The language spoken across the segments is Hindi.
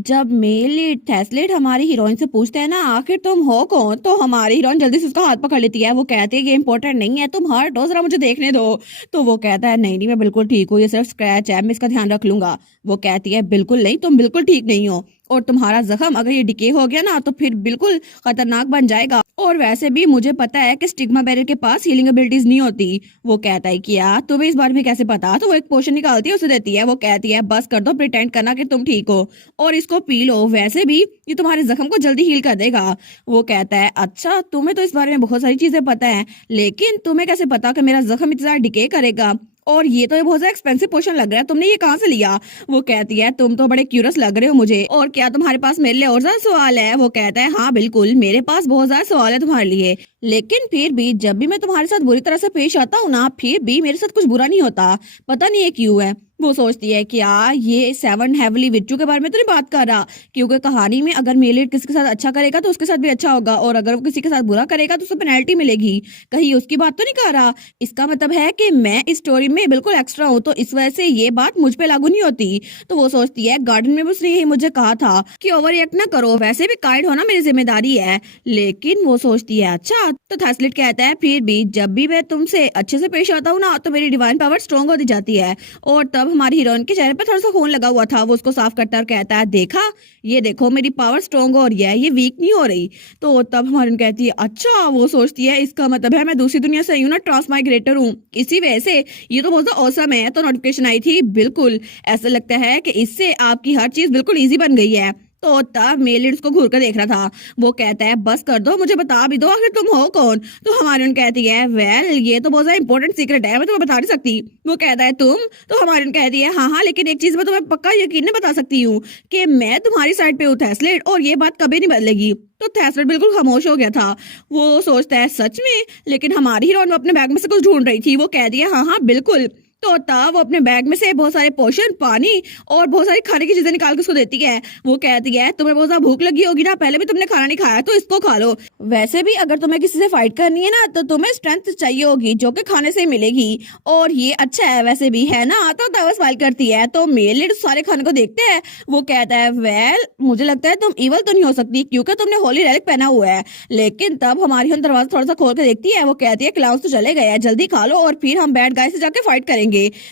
जब मेल लीड थेस्लेट हमारी हीरोइन से पूछते हैं ना आखिर तुम हो कौन, तो हमारी हीरोइन जल्दी से उसका हाथ पकड़ लेती है। वो कहती है ये इंपॉर्टेंट नहीं है, तुम हर्ट हो, जरा मुझे देखने दो। तो वो कहता है नहीं नहीं मैं बिल्कुल ठीक हूँ, ये सिर्फ स्क्रैच है, मैं इसका ध्यान रख लूंगा। वो कहती है बिल्कुल नहीं, तुम बिल्कुल ठीक नहीं हो, और तुम्हारा जख्म अगर ये डिके हो गया ना तो फिर बिल्कुल खतरनाक बन जाएगा। और वैसे भी मुझे पता है कि स्टिग्मा बैरियर के पास हीलिंग एबिलिटीज नहीं होती। वो कहता है कि यार तुम्हें इस बारे में कैसे पता। तो वो एक पोशन निकालती है, उसे देती है। वो कहती है बस कर दो प्रिटेंड करना कि तुम ठीक हो और इसको पी लो, वैसे भी ये तुम्हारे जख्म को जल्दी हील कर देगा। वो कहता है अच्छा तुम्हें तो इस बारे में बहुत सारी चीजें पता है, लेकिन तुम्हें कैसे पता कि मेरा जख्म इतना डिके करेगा, और ये तो ये बहुत ज्यादा एक्सपेंसिव पोशन लग रहा है, तुमने ये कहाँ से लिया। वो कहती है तुम तो बड़े क्यूरियस लग रहे हो मुझे, और क्या तुम्हारे पास मेरे लिए और ज्यादा सवाल है। वो कहता है हाँ बिल्कुल मेरे पास बहुत ज्यादा सवाल है तुम्हारे लिए, लेकिन फिर भी जब भी मैं तुम्हारे साथ बुरी तरह से पेश आता हूँ ना फिर भी मेरे साथ कुछ बुरा नहीं होता, पता नहीं ये क्यों है। वो सोचती है कि यार ये 7 हेवली विचू के बारे में तो नहीं बात कर रहा, क्योंकि कहानी में अगर मेलिड किसी के साथ अच्छा करेगा तो उसके साथ भी अच्छा होगा, और अगर वो किसी के साथ बुरा करेगा तो उसे पेनल्टी मिलेगी। कहीं उसकी बात तो नहीं कर रहा। इसका मतलब है कि मैं इस स्टोरी में बिल्कुल एक्स्ट्रा हूँ, तो इस वजह से ये बात मुझ पे लागू नहीं होती। तो वो सोचती है गार्डन में भी उसने यही मुझे कहा था कि ओवर रिएक्ट ना करो, वैसे भी काइंड होना मेरी जिम्मेदारी है। लेकिन वो सोचती है अच्छा, तो थैसलिट कहता है फिर भी जब भी मैं तुमसे अच्छे से पेश आता हूँ ना तो मेरी डिवाइन पावर स्ट्रॉन्ग होती जाती है। और तब हमारी हीरोइन के चेहरे पर थोड़ा सा खून लगा हुआ था, वो उसको साफ करता है और कहता है देखा, ये देखो मेरी पावर स्ट्रॉन्ग हो रही है, ये वीक नहीं हो रही। तो तब हमारी कहती है अच्छा। वो सोचती है इसका मतलब है मैं दूसरी दुनिया से आई हूँ ना, ट्रांसमाइग्रेटर हूँ, इसी वजह से ये तो बहुत औसम है। तो नोटिफिकेशन आई थी, बिल्कुल ऐसा लगता है कि इससे आपकी हर चीज बिल्कुल ईजी बन गई है। तो तब मेलिड उसको घूर कर देख रहा था। वो कहता है बस कर दो, मुझे बता भी दो आखिर तुम हो कौन। तो हमारी कहती है वेल ये तो बहुत ज्यादा इंपॉर्टेंट सीक्रेट है, मैं तुम्हें बता नहीं सकती। वो कहता है तुम। तो हमारी कहती है हाँ हाँ लेकिन एक चीज मैं तुम्हें पक्का यकीन नहीं बता सकती हूँ कि मैं तुम्हारी साइड पे हूँ थैसलेट, और ये बात कभी नहीं बदलेगी। तो थैसलेट बिल्कुल खामोश हो गया था। वो सोचता है सच में, लेकिन हमारी हीरोइन अपने बैग में से कुछ ढूंढ रही थी। वो कहती है हाँ हाँ बिल्कुल। तो तब वो अपने बैग में से बहुत सारे पोशन, पानी और बहुत सारी खाने की चीजें निकाल के उसको देती है। वो कहती है तुम्हें बहुत ज्यादा भूख लगी होगी ना, पहले भी तुमने खाना नहीं खाया तो इसको खा लो, वैसे भी अगर तुम्हें किसी से फाइट करनी है ना तो तुम्हें स्ट्रेंथ चाहिए होगी जो कि खाने से ही मिलेगी, और ये अच्छा है वैसे भी है ना। तो तब स्माइल करती है। तो मेलिड सारे खाने को देखते हैं। वो कहता है वेल मुझे लगता है तुम इवल तो नहीं हो सकती क्योंकि तुमने होली रेलिक पहना हुआ है। लेकिन तब हमारी हम दरवाजा थोड़ा सा खोल के देखती है। वो कहती है क्लाउंस तो चले गए हैं, जल्दी खा लो और फिर हम बैड गाय से जाके फाइट करेंगे।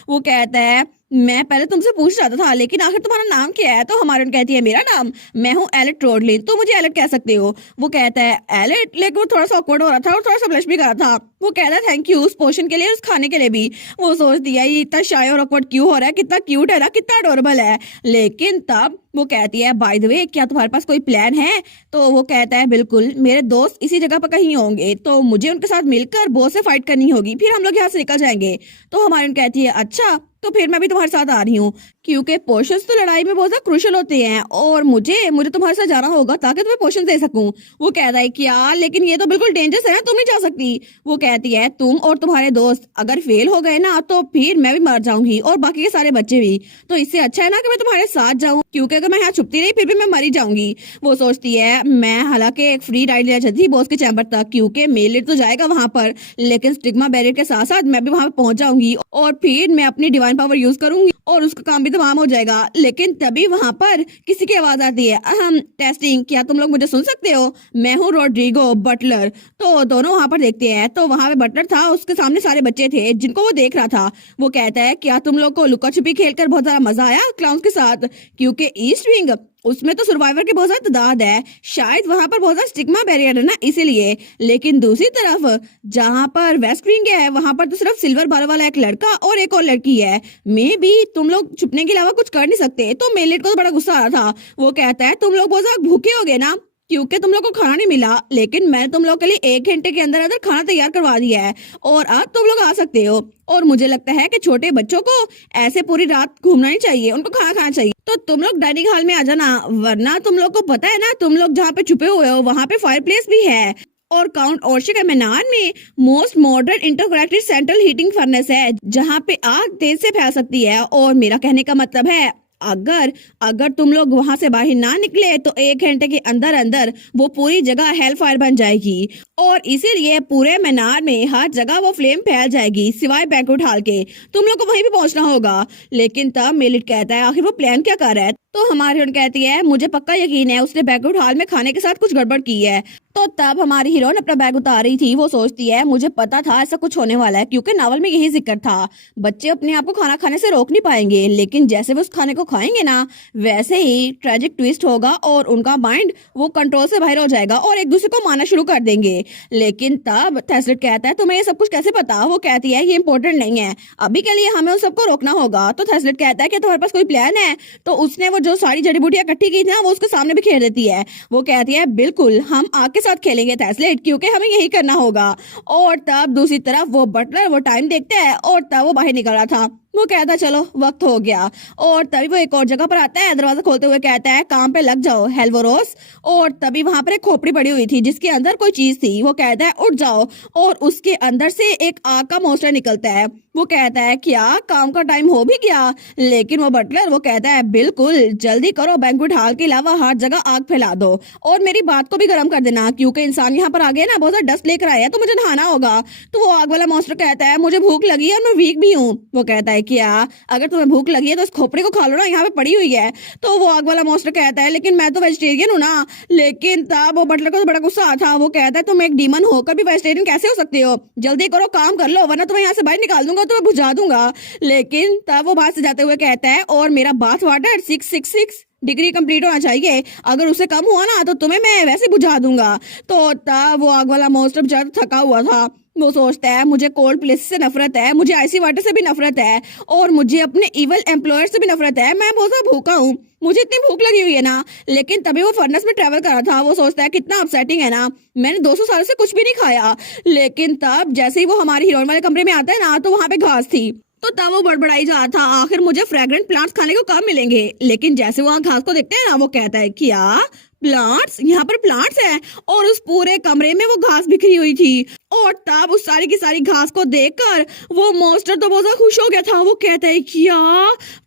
वो कहता है मैं पहले तुमसे पूछ रहा था लेकिन आखिर तुम्हारा नाम क्या है। तो हमारे कहती है मेरा नाम, मैं हूँ एलेट रोडलिन, तो मुझे एलेट कह सकते हो। वो कहता है एलेट, लेकिन वो थोड़ा सा ऑकवर्ड हो रहा था और थोड़ा सा ब्लश भी कर रहा था। वो कहता है थैंक यू उस पोशन के लिए, उस खाने के लिए भी। वो सोचती है ये इतना शाय और ऑकवर्ड क्यों हो रहा है, कितना क्यूट है ना, कितना अडोरेबल है। लेकिन तब वो कहती है बाय द वे क्या तुम्हारे पास कोई प्लान है। तो वो कहता है बिल्कुल, मेरे दोस्त इसी जगह पर कहीं होंगे तो मुझे उनके साथ मिलकर बॉस से फाइट करनी होगी, फिर हम लोग यहाँ से निकल जाएंगे। तो हमारी कहती है अच्छा तो फिर मैं भी तुम्हारे साथ आ रही हूँ, क्योंकि पोशंस तो लड़ाई में बहुत ज्यादा क्रूशियल होते हैं और मुझे मुझे तुम्हारे साथ जाना होगा ताकि तुम्हें पोशन दे सकूं। वो कहता है कि यार लेकिन ये तो बिल्कुल डेंजरस है ना, तुम नहीं जा सकती। वो कहती है तुम और तुम्हारे दोस्त अगर फेल हो गए ना तो फिर मैं भी मर जाऊंगी और बाकी के सारे बच्चे भी, तो इससे अच्छा है ना कि मैं तुम्हारे साथ जाऊं, क्योंकि अगर मैं यहाँ छुपती रही फिर भी मैं मरी जाऊंगी। वो सोचती है मैं हालांकि एक फ्री राइड लेना चाहती थी बॉस के चैम्बर तक, क्योंकि मेलिड तो जाएगा वहां पर, लेकिन स्टिग्मा बैरियर के साथ साथ मैं भी वहां पहुंच जाऊंगी और फिर मैं अपनी डिवाइन पावर यूज करूंगी और उसका काम भी तमाम हो जाएगा। लेकिन तभी वहां पर किसी की आवाज आती है, अहम टेस्टिंग, क्या तुम लोग मुझे सुन सकते हो, मैं हूँ रोड्रिगो बटलर। तो दोनों वहां पर देखते हैं तो वहां पे बटलर था, उसके सामने सारे बच्चे थे जिनको वो देख रहा था। वो कहता है क्या तुम लोग को लुका छुपी खेलकर बहुत ज्यादा मजा आया क्लाउन्स के साथ, क्योंकि ईस्ट विंग उसमें तो सर्वाइवर की बहुत ज्यादा तादाद है, शायद वहां पर बहुत ज्यादा स्टिग्मा बैरियर है ना इसीलिए। लेकिन दूसरी तरफ जहां पर वेस्ट विंग है वहां पर तो सिर्फ सिल्वर बाल वाला एक लड़का और एक और लड़की है, मे भी तुम लोग छुपने के अलावा कुछ कर नहीं सकते। तो मेलिड को तो बड़ा गुस्सा आ रहा था। वो कहता है तुम लोग बहुत ज्यादा भूखे हो गए ना, क्योंकि तुम लोग को खाना नहीं मिला, लेकिन मैंने तुम लोग के लिए 1 घंटे के अंदर अंदर खाना तैयार करवा दिया है और आज तुम लोग आ सकते हो। और मुझे लगता है कि छोटे बच्चों को ऐसे पूरी रात घूमना नहीं चाहिए, उनको खाना खाना चाहिए। तो तुम लोग डाइनिंग हॉल में आ जाना, वरना तुम लोग को पता है ना तुम लोग जहाँ पे छुपे हुए हो वहां पे फायर प्लेस भी है, और काउंट ओर्शिक के मैदान में most modern interconnected central heating furnace है जहाँ पे आग तेज से फैल सकती है। और मेरा कहने का मतलब है अगर अगर तुम लोग वहां से बाहर ना निकले तो 1 घंटे के अंदर अंदर वो पूरी जगह हेल फायर बन जाएगी, और इसीलिए पूरे मीनार में हर जगह वो फ्लेम फैल जाएगी सिवाय बैंक्वेट हॉल के, तुम लोग को वहीं भी पहुंचना होगा। लेकिन तब मेलिड कहता है आखिर वो प्लान क्या कर रहा है। तो हमारी हीरोइन कहती है मुझे पक्का यकीन है उसने बैंक्वेट हॉल में खाने के साथ कुछ गड़बड़ की है। तो तब हमारी हीरोइन अपना बैग उतार रही थी, वो सोचती है मुझे पता था ऐसा कुछ होने वाला है क्योंकि नावल में यही जिक्र था। बच्चे अपने आप को खाना खाने से रोक नहीं पाएंगे, लेकिन जैसे वो उस खाने को खाएंगे ना वैसे ही ट्रेजिक ट्विस्ट होगा और उनका माइंड वो कंट्रोल से बाहर हो जाएगा और एक दूसरे को मारना शुरू कर देंगे। लेकिन तब थेस्लेट कहता है तुम्हें ये सब कुछ कैसे पता? वो कहती है ये इंपॉर्टेंट नहीं है, अभी के लिए हमें उन सबको रोकना होगा। तो थेस्लेट कहता है कि तुम्हारे पास कोई प्लान है? तो उसने वो जो सारी जड़ी बूटियां इकट्ठी की थी ना वो उसके सामने बिखेर देती है। वो कहती है बिल्कुल हम आग के साथ खेलेंगे थेस्लेट, क्योंकि हमें यही करना होगा। और तब दूसरी तरफ वो बटलर वो टाइम देखता है और तब वो बाहर निकल रहा था। वो कहता है चलो वक्त हो गया। और तभी वो एक और जगह पर आता है, दरवाजा खोलते हुए कहता है काम पे लग जाओ हेल्वोरोस। और तभी वहां पर एक खोपड़ी पड़ी हुई थी जिसके अंदर कोई चीज थी। वो कहता है उठ जाओ और उसके अंदर से एक आग का मॉन्स्टर निकलता है। वो कहता है क्या काम का टाइम हो भी गया? लेकिन वो बटलर वो कहता है बिल्कुल जल्दी करो, बैंक्वेट हॉल के अलावा हर जगह आग फैला दो और मेरी बात को भी गर्म कर देना क्योंकि इंसान यहाँ पर आ गए ना बहुत सारा डस्ट लेकर आया है तो मुझे नहाना होगा। तो वो आग वाला मॉन्स्टर कहता है मुझे भूख लगी है और मैं वीक भी हूँ। वो कहता है क्या अगर तुम्हें भूख लगी है तो इस खोपड़ी को खा लो ना, यहाँ पे पड़ी हुई है। तो वो आग वाला मॉन्स्टर कहता है लेकिन मैं तो वेजिटेरियन हूँ ना। लेकिन तब वो बटलर को तो बड़ा गुस्सा आता। वो कहता है तुम एक डीमन होकर भी वेजिटेरियन कैसे हो सकते हो? जल्दी करो काम कर लो वरना तुम्हें यहाँ से बाहर निकाल दूंगा, तुम्हें बुझा दूंगा। लेकिन तब वो बाहर से जाते हुए कहता है और मेरा बाथ वाटर 666 डिग्री कंप्लीट होना चाहिए, अगर उसे कम हुआ ना तो तुम्हें मैं वैसे बुझा दूंगा। तो तब वो आग वाला मॉन्स्टर बेचारा थका हुआ था। वो सोचता है मुझे कोल्ड प्लेस से नफरत है, मुझे आइसी वाटर से भी नफरत है और मुझे अपने इवल एम्प्लॉयर से भी नफरत है। मैं बहुत ज्यादा भूखा हूँ, मुझे इतनी भूख लगी हुई है ना। लेकिन तभी वो फर्नेस में ट्रेवल कर रहा था। वो सोचता है कितना अपसेटिंग है ना, मैंने 200 साल से कुछ भी नहीं खाया। लेकिन तब जैसे ही वो हमारी हीरोइन वाले कमरे में आता है ना तो वहां पे घास थी। तो तब वो बड़बड़ाई जा रहा था आखिर मुझे फ्रेग्रेंट प्लांट्स खाने को कब मिलेंगे। लेकिन जैसे वो घास को देखते हैं ना वो कहता है क्या प्लांट्स, यहाँ पर प्लांट्स हैं। और उस पूरे कमरे में वो घास बिखरी हुई थी। और तब उस सारी की सारी घास को देखकर वो मॉन्स्टर तो बहुत ज्यादा खुश हो गया था। वो कहता है क्या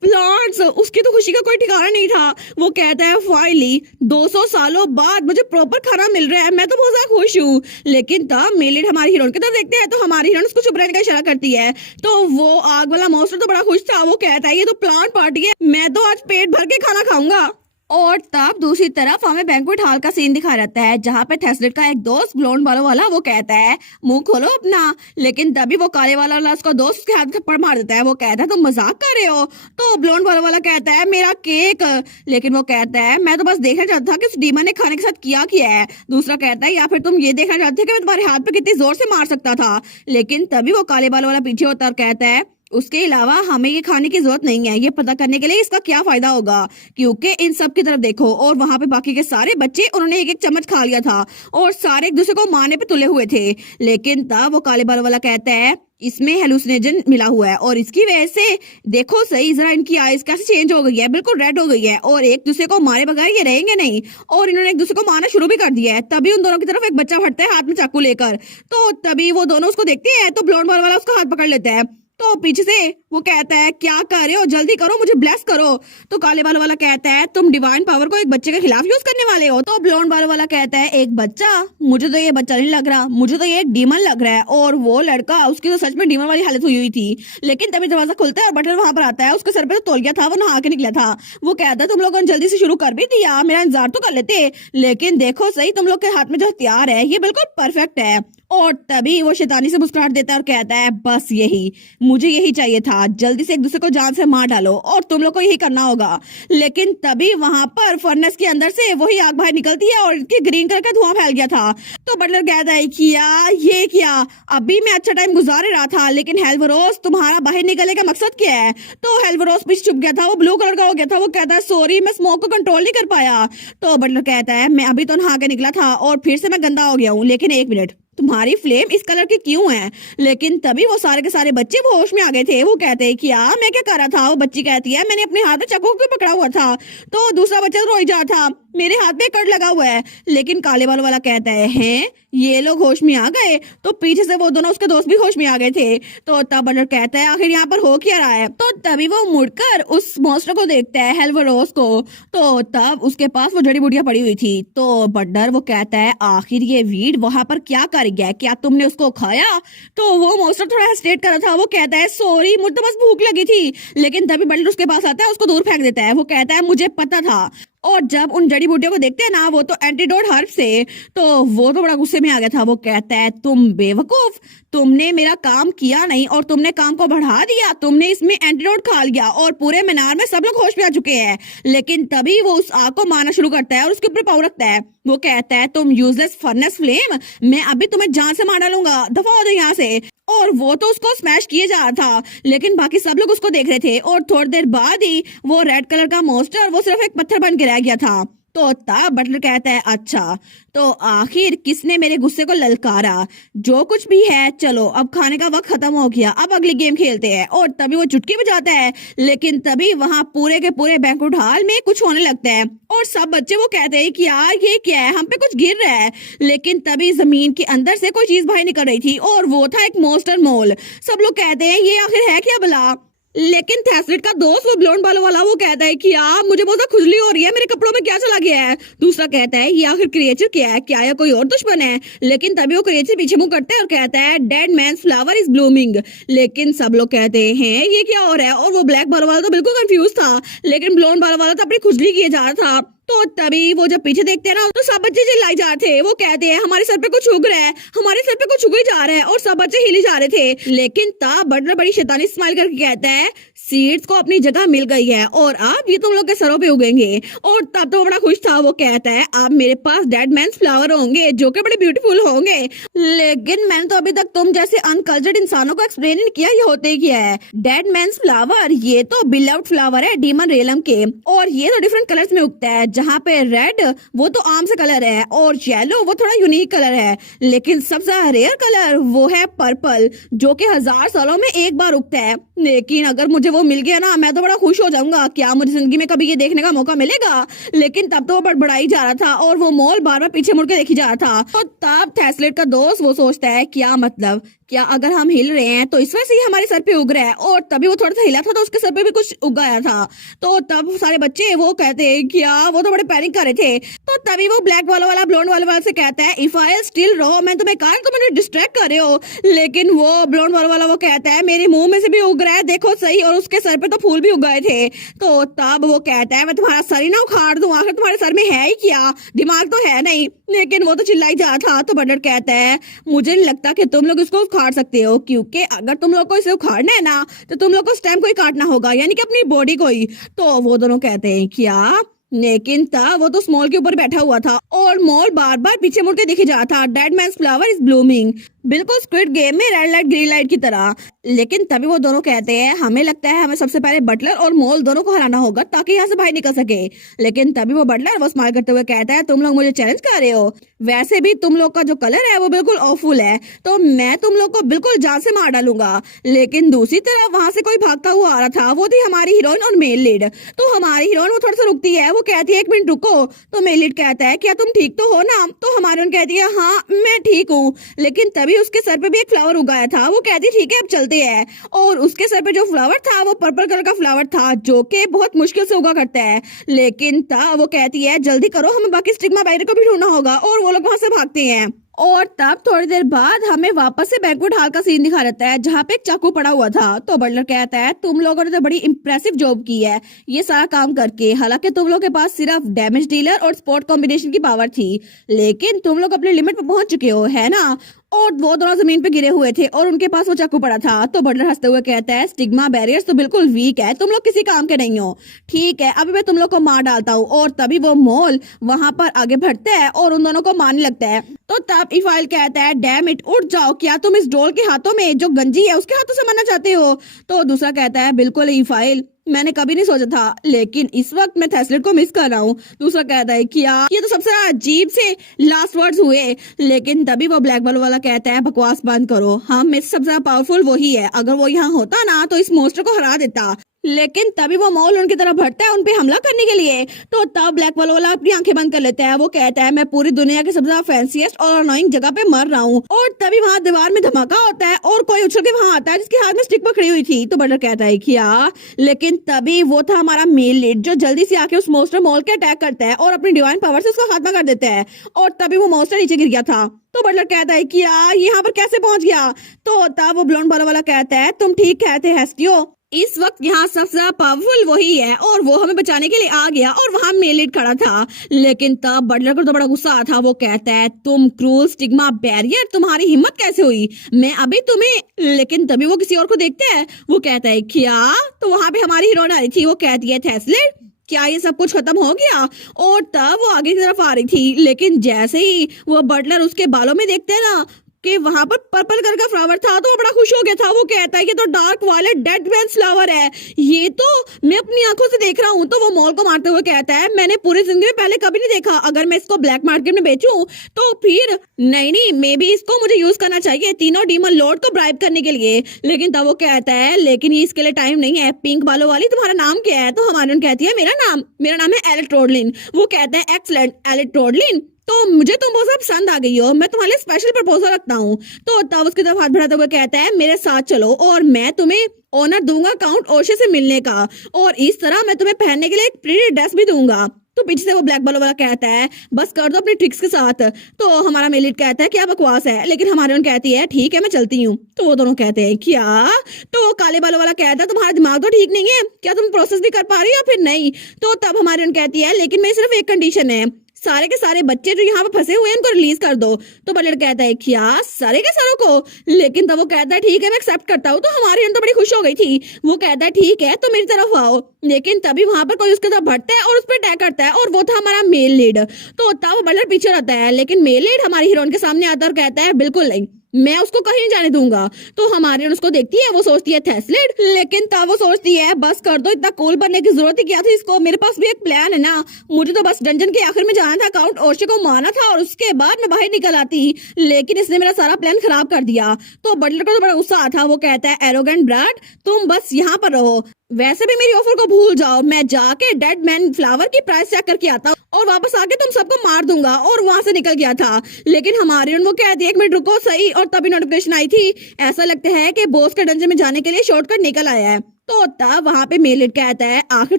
प्लांट्स, उसकी तो खुशी का कोई ठिकाना नहीं था। वो कहता है फाइनली 200 सालों बाद मुझे प्रॉपर खाना मिल रहा है, मैं तो बहुत ज्यादा खुश हूँ। लेकिन तब मेलिड हमारी हीरोइन की तरफ देखते हैं तो हमारी हीरोइन उसको चुप रहने का इशारा करती है। तो वो आग वाला मॉन्स्टर तो बड़ा खुश था। वो कहता है ये तो प्लांट पार्टी है, मैं तो आज पेट भर के खाना खाऊंगा। और तब दूसरी तरफ हमें बैंक्वेट हॉल का सीन दिखा रहता है जहाँ पे थेस्लेट का एक दोस्त ब्लोंड बालों वाला वो कहता है मुंह खोलो अपना। लेकिन तभी वो काले वाला उसका दोस्त उसके हाथ में थप्पड़ मार देता है। वो कहता है तुम मजाक कर रहे हो? तो ब्लोंड बालों वाला कहता है मेरा केक। लेकिन वो कहता है मैं तो बस देखना चाहता था कि उस डीमन ने खाने के साथ किया है। दूसरा कहता है या फिर तुम ये देखना चाहते थे कि मैं तुम्हारे हाथ पे कितनी जोर से मार सकता था। लेकिन तभी वो काले बालों वाला पीछे होता और कहता है उसके अलावा हमें ये खाने की जरूरत नहीं है, ये पता करने के लिए इसका क्या फायदा होगा क्योंकि इन सब की तरफ देखो। और वहां पे बाकी के सारे बच्चे उन्होंने एक एक चम्मच खा लिया था और सारे एक दूसरे को मारने पे तुले हुए थे। लेकिन तब वो काले बाल वाला कहता है इसमें हेलुसिनेजन मिला हुआ है और इसकी वजह से देखो सही जरा इनकी आइज कैसे चेंज हो गई है, बिल्कुल रेड हो गई है और एक दूसरे को मारे बगैर ये रहेंगे नहीं। और इन्होंने एक दूसरे को मारना शुरू भी कर दिया है। तभी उन दोनों की तरफ एक बच्चा फटता है हाथ में चाकू लेकर। तो तभी वो दोनों उसको देखते हैं तो ब्लॉन्ड बाल वाला उसका हाथ पकड़ लेता है। तो पीछे से वो कहता है क्या कर रहे हो, जल्दी करो मुझे ब्लेस करो। तो काले बालों वाला कहता है तुम डिवाइन पावर को एक बच्चे के खिलाफ यूज करने वाले हो। तो ब्लॉन्ड बालों वाला कहता है एक बच्चा, मुझे तो ये बच्चा नहीं लग रहा, मुझे तो ये एक डीमन लग रहा है। और वो लड़का उसकी तो सच में डीमन वाली हालत हुई थी। लेकिन तभी दरवाजा खुलता है और बटलर वहां पर आता है। उसके सर पे तो तौलिया था, वो नहा के निकला था। वो कहता है तुम लोगों ने जल्दी से शुरू कर भी दिया, मेरा इंतजार तो कर लेते। लेकिन देखो सही तुम लोग के हाथ में जो हथियार है ये बिल्कुल परफेक्ट है। और तभी वो शैतानी से मुस्कुराहट देता है और कहता है बस यही, मुझे यही चाहिए था, जल्दी से एक दूसरे को जान से मार डालो और तुम लोग को यही करना होगा। लेकिन तभी वहां पर फर्नेस के अंदर से वही आग बाहर निकलती है और इसके ग्रीन कलर का धुआं फैल गया था। तो बटलर कहता है ये क्या, अभी मैं अच्छा टाइम गुजार रहा था, लेकिन हेल्वरोस तुम्हारा बाहर निकलने का मकसद क्या है? तो हेल्वरोस पीछे छुप गया था, वो ब्लू कलर का हो गया था। वो कहता है सॉरी मैं स्मोक को कंट्रोल नहीं कर पाया। तो बटलर कहता है मैं अभी तो नहा के निकला था और फिर से मैं गंदा हो गया हूँ, लेकिन एक मिनट तुम्हारी फ्लेम इस कलर की क्यों है? लेकिन तभी वो सारे के सारे बच्चे वो होश में आ गए थे। वो कहते हैं क्या मैं क्या कर रहा था? वो बच्ची कहती है मैंने अपने हाथ में चाकू क्यों पकड़ा हुआ था? तो दूसरा बच्चा रोई जा था। मेरे हाथ में कट लगा हुआ है। लेकिन काले बालों वाला कहता है, हैं ये लोग होश में आ गए। तो पीछे से वो दोनों उसके दोस्त भी होश में आ गए थे। तो तब बटलर कहता है, आखिर यहाँ पर हो क्या रहा है। तो तभी वो मुड़कर उस मॉन्स्टर को देखता है, हेल्वरोस को। तो तब उसके पास वो जड़ी बूटियां पड़ी हुई थी। तो बटलर वो कहता है, आखिर ये वीड वहां पर क्या कर गया, क्या तुमने उसको खाया। तो वो मॉन्स्टर थोड़ा हेस्टेट कर रहा था। वो कहता है, सॉरी मुझे तो बस भूख लगी थी। लेकिन तभी बटलर उसके पास आता है, उसको दूर फेंक देता है। वो कहता है, मुझे पता था। और जब उन जड़ी बूटियों को देखते हैं ना, वो तो एंटीडोट हर्ब से, तो वो तो बड़ा गुस्से में आ गया था। वो कहता है, तुम बेवकूफ, तुमने मेरा काम किया नहीं और तुमने काम को बढ़ा दिया। तुमने इसमें एंटीडोट खा लिया और पूरे मीनार में सब लोग होश में आ चुके हैं। लेकिन तभी वो उस आग को मारना शुरू करता है और उसके ऊपर पाव रखता है। वो कहता है, तुम यूजलेस फर्नेस फ्लेम, मैं अभी तुम्हें जान से मार डालूंगा, दफा हो जाओ यहाँ से। और वो तो उसको स्मैश किए जा रहा था, लेकिन बाकी सब लोग उसको देख रहे थे। और थोड़ी देर बाद ही वो रेड कलर का मॉन्स्टर वो सिर्फ एक पत्थर बन के रह गया था। तो तब बटलर कहता है, अच्छा तो आखिर किसने मेरे गुस्से को ललकारा। जो कुछ भी है, चलो अब खाने का वक्त खत्म हो गया, अब अगली गेम खेलते हैं। और तभी वो चुटकी बजाता है। लेकिन तभी वहां पूरे के पूरे बैंक्वेट हॉल में कुछ होने लगता है और सब बच्चे वो कहते हैं कि यार ये क्या है, हम पे कुछ गिर रहा है। लेकिन तभी जमीन के अंदर से कोई चीज बाहर निकल रही थी और वो था एक मॉन्स्टर मोल। सब लोग कहते हैं, ये आखिर है क्या भला। लेकिन थैसलेट का दोस्त वो ब्लोंड बालों वाला वो कहता है कि यार मुझे बहुत ज्यादा खुजली हो रही है, मेरे कपड़ों में क्या चला गया है। दूसरा कहता है, ये आखिर क्रिएचर क्या है, क्या यह कोई और दुश्मन है। लेकिन तभी वो क्रिएचर पीछे मुंह करता है और कहता है, dead man's flower is blooming. लेकिन सब लोग कहते हैं, ये क्या हो रहा है। और वो ब्लैक बालों वाला तो बिल्कुल कंफ्यूज था, लेकिन ब्लोंड बालों वाला तो अपनी खुजली किए जा रहा था। तो तभी वो जब पीछे देखते हैं ना, तो सब बच्चे चिल्लाए जा रहे थे। वो कहते हैं, हमारे सर पे कुछ उग रहा है, हमारे सर पे कुछ उग ही जा रहा है। और सब बच्चे हिली जा रहे थे। लेकिन तब बटलर बड़ी शैतानी स्माइल करके कहता है, सीड्स को अपनी जगह मिल गई है और अब ये तुम लोग के सरों पे उगेंगे। और तब तो बड़ा खुश था। वो कहता है, अब मेरे पास डेड मैन्स फ्लावर होंगे जो कि बड़े ब्यूटीफुल होंगे। लेकिन मैंने तो अभी तक तुम जैसे अनकल्चर्ड इंसानों को एक्सप्लेन नहीं किया, ये होते ही क्या है। डेड मैन्स फ्लावर ये तो बिलव्ड फ्लावर है डीमन रेलम के, और ये तो डिफरेंट कलर्स में उगता है, जहाँ पे रेड वो तो आम से कलर है और येलो वो थोड़ा यूनिक कलर है। लेकिन सबसे रेयर कलर वो है पर्पल, जो कि 1000 सालों में एक बार उगता है। लेकिन अगर मुझे वो मिल गया ना, मैं तो बड़ा खुश हो जाऊंगा। क्या मुझे जिंदगी में कभी ये देखने का मौका मिलेगा। लेकिन तब तो वो बड़बड़ाई जा रहा था और वो मॉल बार बार पीछे मुड़ के देखी जा रहा था। तो तब थैसलेट का दोस्त वो सोचता है, क्या मतलब, क्या अगर हम हिल रहे हैं तो इस वजह से ही हमारे सर पे उग रहा है। और तभी वो थोड़ा सा हिला था तो उसके सर पे भी कुछ उग गया था। तो तब सारे बच्चे वो कहते हैं, क्या वो तो बड़े पैनिक कर रहे थे। तो तभी वो ब्लैक वाला ब्लोंड वाला से कहता है, इफ आई स्टिल रो, मैं तुम्हें कहा तुम मुझे डिस्ट्रैक्ट कर रहे हो। लेकिन वो ब्लोंड वाला वो कहता है, मेरे मुंह में से भी उग रहा है, देखो सही। और उसके सर पे तो फूल भी उग गए थे। तो तब वो कहता है, मैं तुम्हारा सर ही ना उखाड़ दूं, आखिर तुम्हारे सर में है ही क्या, दिमाग तो है नहीं। लेकिन वो तो चिल्लाई जा रहा था। तो बटलर कहता है, मुझे नहीं लगता कि तुम लोग इसको उखाड़ सकते हो, क्योंकि अगर तुम लोग को इसे उखाड़ना है ना, तो तुम लोग को स्टेम को ही काटना होगा, यानी कि अपनी बॉडी को ही। तो वो दोनों कहते हैं, क्या। लेकिन तब वो तो स्मॉल के ऊपर बैठा हुआ था और मॉल बार बार पीछे मुड़ के दिखे जा रहा था। Dead man's flower is blooming, बिल्कुल स्क्विड गेम में रेड लाइट ग्रीन लाइट की तरह। लेकिन तभी वो दोनों कहते हैं, हमें लगता है हमें सबसे पहले बटलर और मॉल दोनों को हराना होगा ताकि यहाँ से बाहर निकल सके। लेकिन तभी वो बटलर वो स्माइल करते हुए कहता है, तुम लोग मुझे चैलेंज कर रहे हो, वैसे भी तुम लोग का जो कलर है वो बिल्कुल ऑफुल है, तो मैं तुम लोग को बिल्कुल जान से मार डालूंगा। लेकिन दूसरी तरफ वहां से कोई भागता हुआ आ रहा था, वो थी हमारी हीरोइन और मेल लीड। तो हमारी हीरोइन वो थोड़ा सा रुकती है, वो कहती है, एक मिनट रुको। तो मेल लीड कहता है, क्या तुम ठीक तो हो ना। तो हमारी हीरोइन कहती है, हाँ मैं ठीक हूँ। लेकिन तभी उसके सर पे भी एक फ्लावर उगाया था। वो कहती, ठीक है अब चलते हैं। और उसके सर पे जो फ्लावर था वो पर्पल कलर का फ्लावर था, जो कि बहुत मुश्किल से उगा करता है। लेकिन तब वो कहती है, जल्दी करो, हमें बाकी स्टिग्मा बैरियर को भी ढूंढना होगा। और वो लोग वहां से भागते हैं। और तब थोड़ी देर बाद हमें वापस से बैंक्वेट हॉल का सीन दिखा रहता है, जहाँ पे एक चाकू पड़ा हुआ था। तो बटलर कहता है, तुम लोगों ने तो बड़ी इंप्रेसिव जॉब की है ये सारा काम करके। हालांकि तुम लोगों के पास सिर्फ डैमेज डीलर और स्पॉट कॉम्बिनेशन की पावर थी, लेकिन तुम लोग अपने लिमिट पर पहुंच चुके हो, है ना। और वो दोनों जमीन पे गिरे हुए थे और उनके पास वो चाकू पड़ा था। तो बटलर हंसते हुए कहता है, स्टिग्मा बैरियर्स तो बिल्कुल वीक है, तुम लोग किसी काम के नहीं हो। ठीक है, अभी मैं तुम लोग को मार डालता हूँ। और तभी वो मॉल वहां पर आगे बढ़ता है और उन दोनों को मारने लगता है। तो तब इफाइल कहता है, डैम इट, उठ जाओ, क्या तुम इस डोल के हाथों में जो गंजी है उसके हाथों से मरना चाहते हो। तो दूसरा कहता है, बिल्कुल इफाइल, मैंने कभी नहीं सोचा था, लेकिन इस वक्त मैं थैसलेट को मिस कर रहा हूँ। दूसरा कहता है, क्या ये तो सबसे अजीब से लास्ट वर्ड्स हुए। लेकिन तभी वो ब्लैक बॉल वाला कहता है, बकवास बंद करो, हम में सबसे पावरफुल वही है, अगर वो यहाँ होता ना तो इस मॉन्स्टर को हरा देता। लेकिन तभी वो मॉल उनकी तरफ बढ़ता है उनपे हमला करने के लिए। तो तब ब्लैक वाला अपनी आंखें बंद कर लेता है। वो कहता है मैं पूरी दुनिया की सबसे ज्यादा फैंसीएस्ट और अनोइंग जगह पे मर रहा हूँ। और तभी वहाँ दीवार में धमाका होता है और कोई उछल के वहाँ आता है जिसके हाथ में स्टिक पकड़ी हुई थी। तो बटलर कहता है क्या, लेकिन तभी वो था हमारा मेल लीड जो जल्दी से आके उस मॉन्स्टर मॉल के अटैक करता है और अपनी डिवाइन पावर से उसका खात्मा कर देता है। और तभी वो मॉन्स्टर नीचे गिर गया था। तो बटलर कहता है कि यहाँ पर कैसे पहुंच गया। तो तब वो ब्लॉन्ड वाला कहता है तुम ठीक कहते हैं हेस्टियो, इस वक्त यहाँ सबसे ज्यादा पावरफुल वही है और वो हमें बचाने के लिए आ गया। और वहां मेलिड खड़ा था। लेकिन तब बटलर को तो बड़ा गुस्सा आता। वो कहता है तुम क्रूल स्टिग्मा बैरियर, तुम्हारी हिम्मत कैसे हुई, मैं अभी तुम्हें। लेकिन तभी वो किसी और को देखते हैं। वो कहता है क्या, तो वहां पे हमारी हीरोइन आ रही थी। वो कहती है थेस्लेट क्या ये सब कुछ खत्म हो गया। और तब वो आगे की तरफ आ रही थी। लेकिन जैसे ही वो बटलर उसके बालों में देखते हैं ना कि वहां पर पर्पल कलर का फ्लावर था तो वो बड़ा खुश हो गया था। वो कहता है कि तो dark violet dead man's flower है, ये तो मैं अपनी आंखों से देख रहा हूँ। तो वो मॉल को मारते हुए कहता है मैंने पूरी जिंदगी में पहले कभी नहीं देखा, अगर मैं इसको ब्लैक मार्केट में बेचूं तो फिर नहीं मे बी इसको मुझे यूज करना चाहिए तीनों डीमन लॉर्ड को ब्राइब करने के लिए। लेकिन तब वो कहता है लेकिन ये इसके लिए टाइम नहीं है। पिंक बालों वाली तुम्हारा नाम क्या है। तो हमारी कहती है मेरा नाम है एलेट रोडलिन। वो कहता है एक्सलेंट एलेट रोडलिन, तो मुझे तुम बहुत ज्यादा पसंद आ गई हो, मैं तुम्हारे लिए स्पेशल प्रपोजल रखता हूँ। तो तब उसकी तरफ हाथ बढ़ाते हुए कहता है मेरे साथ चलो और मैं तुम्हें ऑनर दूंगा काउंट ओशे से मिलने का, और इस तरह मैं तुम्हें पहनने के लिए एक प्रीटी ड्रेस भी दूंगा। तो पीछे से वो ब्लैक बालों वाला कहता है बस कर दो अपनी ट्रिक्स के साथ। तो हमारा मेलिट कहता है क्या बकवास है। लेकिन हमारे उन कहती है ठीक है मैं चलती हूँ। तो वो दोनों कहते हैं क्या। तो वो काले बालों वाला कहता है तुम्हारा दिमाग तो ठीक नहीं है, क्या तुम प्रोसेस भी कर पा रही हो या फिर नहीं। तो तब हमारे उन कहती है लेकिन मेरी सिर्फ एक कंडीशन है, सारे के सारे बच्चे जो यहाँ पे फंसे हुए हैं उनको रिलीज कर दो। तो बटलर कहता है क्या सारे के सारों को। लेकिन तब वो कहता है ठीक है मैं एक्सेप्ट करता हूँ। तो हमारी तो बड़ी खुश हो गई थी। वो कहता है ठीक है तो मेरी तरफ आओ। लेकिन तभी वहां पर कोई उसके तरफ बढ़ता है और उस पर अटैक करता है और वो था हमारा मेल लीड। तो तब वो बटलर पीछे रहता है। लेकिन मेल लीड हमारी हीरोइन के सामने आता है और कहता है बिल्कुल नहीं, मैं उसको कहीं नहीं जाने दूंगा। तो हमारी उसको देखती है। वो सोचती है थेस्लेट, लेकिन तब वो सोचती है बस कर दो, इतना कूल बनने की जरूरत ही क्या थी इसको, मेरे पास भी एक प्लान है ना, मुझे तो बस डंजन के आखिर में जाना था, काउंट ओशे को मारना था और उसके बाद मैं बाहर निकल आती। लेकिन इसने मेरा सारा प्लान खराब कर दिया। तो बटलर को तो बड़ा गुस्सा आता। वो कहता है एरोगेंट ब्राट, तुम बस यहाँ पर रहो, वैसे भी मेरी ऑफर को भूल जाओ, मैं जाके डेड मैन फ्लावर की प्राइस चेक करके आता हूँ और वापस आके तुम सबको मार दूंगा। और वहां से निकल गया था। लेकिन हमारी वो कहती है एक मिनट रुको सही। और तभी नोटिफिकेशन आई थी, ऐसा लगता है कि बॉस के डंजन में जाने के लिए शॉर्टकट निकल आया है। तो तब वहां पे मेलिट कहता है आखिर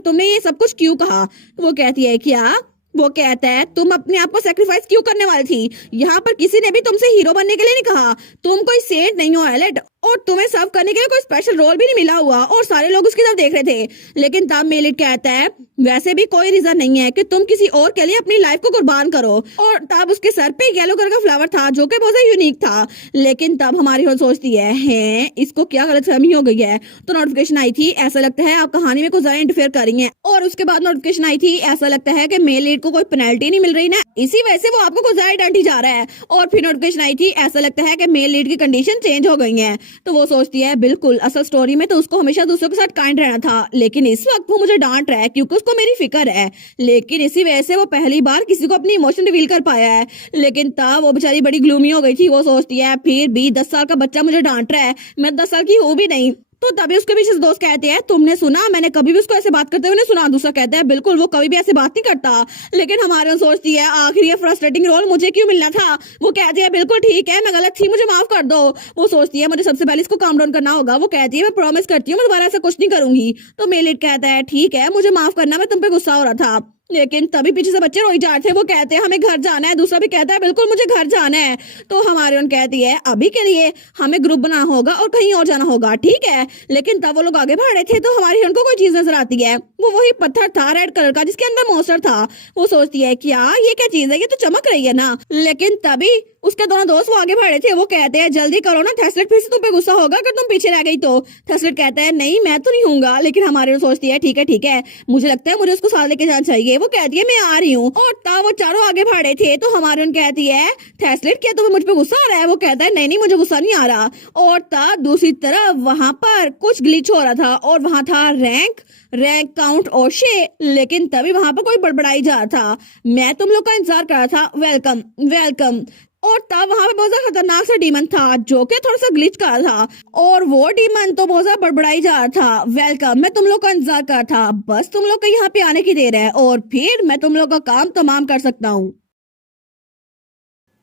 तुमने ये सब कुछ क्यों कहा। वो कहती है क्या। वो कहता है तुम अपने आप को सेक्रीफाइस क्यों करने वाली थी, यहाँ पर किसी ने भी तुमसे हीरो बनने के लिए नहीं कहा, तुम कोई सेंट नहीं हो एलेट, और तुम्हें सर्व करने के लिए कोई स्पेशल रोल भी नहीं मिला हुआ। और सारे लोग उसकी तरफ देख रहे थे। लेकिन तब मेलिट कहता है वैसे भी कोई रीजन नहीं है कि तुम किसी और के लिए अपनी लाइफ को कुर्बान करो। और तब उसके सर पे येलो कलर का फ्लावर था जो कि बहुत यूनिक था। लेकिन तब हमारी हीरोइन सोचती है इसको क्या गलतफहमी हो गई है। तो नोटिफिकेशन आई थी, ऐसा लगता है आप कहानी में कुछ ज्यादा इंटरफेयर कर रही हैं। और उसके बाद नोटिफिकेशन आई थी, ऐसा लगता है कि मेलिट को कोई पेनल्टी नहीं मिल रही ना, इसी वजह से वो आपको कुछ ज्यादा डांटी जा रहा है। और फिर नोटिफिकेशन आई थी, ऐसा लगता है कि मेल लीड की कंडीशन चेंज हो गई है। तो वो सोचती है बिल्कुल असल स्टोरी में तो उसको हमेशा दूसरों के साथ काइंड रहना था, लेकिन इस वक्त वो मुझे डांट रहा है क्योंकि उसको मेरी फिक्र है। लेकिन इसी वजह से वो पहली बार किसी को अपनी इमोशन रिवील कर पाया है। लेकिन तब वो बेचारी बड़ी ग्लूमी हो गई थी। वो सोचती है फिर भी 10 साल का बच्चा मुझे डांट रहा है, मैं 10 साल की हूँ भी नहीं। तो तभी उसके पीछे से दोस्त कहते हैं तुमने सुना, मैंने कभी भी उसको ऐसे बात करते हुए नहीं सुना। दूसरा कहता है बिल्कुल वो कभी भी ऐसे बात नहीं करता। लेकिन हमारे सोचती है आखिर ये फ्रस्ट्रेटिंग रोल मुझे क्यों मिलना था। वो कहती है बिल्कुल ठीक है मैं गलत थी, मुझे माफ कर दो। वो सोचती है मुझे सबसे पहले इसको काम डाउन करना होगा। वो कहती है मैं प्रॉमिस करती हूँ मैं दोबारा ऐसा कुछ नहीं करूंगी। तो मेलिट कहता है ठीक है मुझे माफ करना, मैं तुम पे गुस्सा हो रहा था। लेकिन तभी पीछे से बच्चे रोई जा रहे थे। वो कहते हैं हमें घर जाना है। दूसरा भी कहता है बिल्कुल मुझे घर जाना है। तो हमारे उन कहती है अभी के लिए हमें ग्रुप बनाना होगा और कहीं और जाना होगा, ठीक है। लेकिन तब वो लोग आगे बढ़ रहे थे तो हमारी उनको कोई चीज नजर आती है। वो वही पत्थर था रेड कलर का जिसके अंदर मॉन्स्टर था। वो सोचती है क्या ये क्या चीज है, ये तो चमक रही है ना। लेकिन तभी उसके दोनों दोस्त वो आगे बढ़ रहे थे। वो कहते हैं जल्दी करो ना, थेस्लेट फिर से तुम पे गुस्सा होगा अगर तुम पीछे रह गई तो। थेस्लेट कहता है नहीं मैं तो नहीं हूँगा। लेकिन हमारे सोचती है ठीक है मुझे लगता है मुझे उसको साथ लेके जाना चाहिए। वो कहती है मैं आ रही हूँ। और तब वो चारों आगे बढ़ रहे थे तो हमारे उन कहती है थेस्लेट क्या तुम्हें मुझ पे गुस्सा आ रहा है। वो कहता है नहीं मुझे गुस्सा नहीं आ रहा। और तब दूसरी तरफ वहां पर कुछ ग्लिच हो रहा था और वहां था रैंक काउंट ओशे। लेकिन तभी वहां पर कोई बड़बड़ाई जा रहा था, मैं तुम लोग का इंतजार कर रहा था, वेलकम। और तब वहां पे बहुत ज्यादा खतरनाक सा डीमन था जो कि थोड़ा सा ग्लिच कर रहा था, और वो डीमन तो बहुत ज्यादा बड़बड़ाई जा रहा था, वेलकम, मैं तुम लोग का इंतजार कर रहा था, बस तुम लोग का यहाँ पे आने की देर है और फिर मैं तुम लोग का काम तमाम कर सकता हूँ।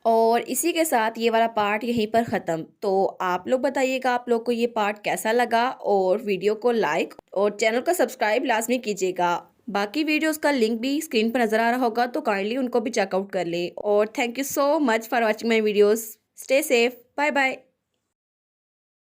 और इसी के साथ ये वाला पार्ट यहीं पर ख़त्म। तो आप लोग बताइएगा आप लोग को ये पार्ट कैसा लगा, और वीडियो को लाइक और चैनल को सब्सक्राइब लाजमी कीजिएगा। बाकी वीडियोस का लिंक भी स्क्रीन पर नज़र आ रहा होगा, तो काइंडली उनको भी चेकआउट कर ले। और thank you so much for watching my videos. Stay safe, bye bye.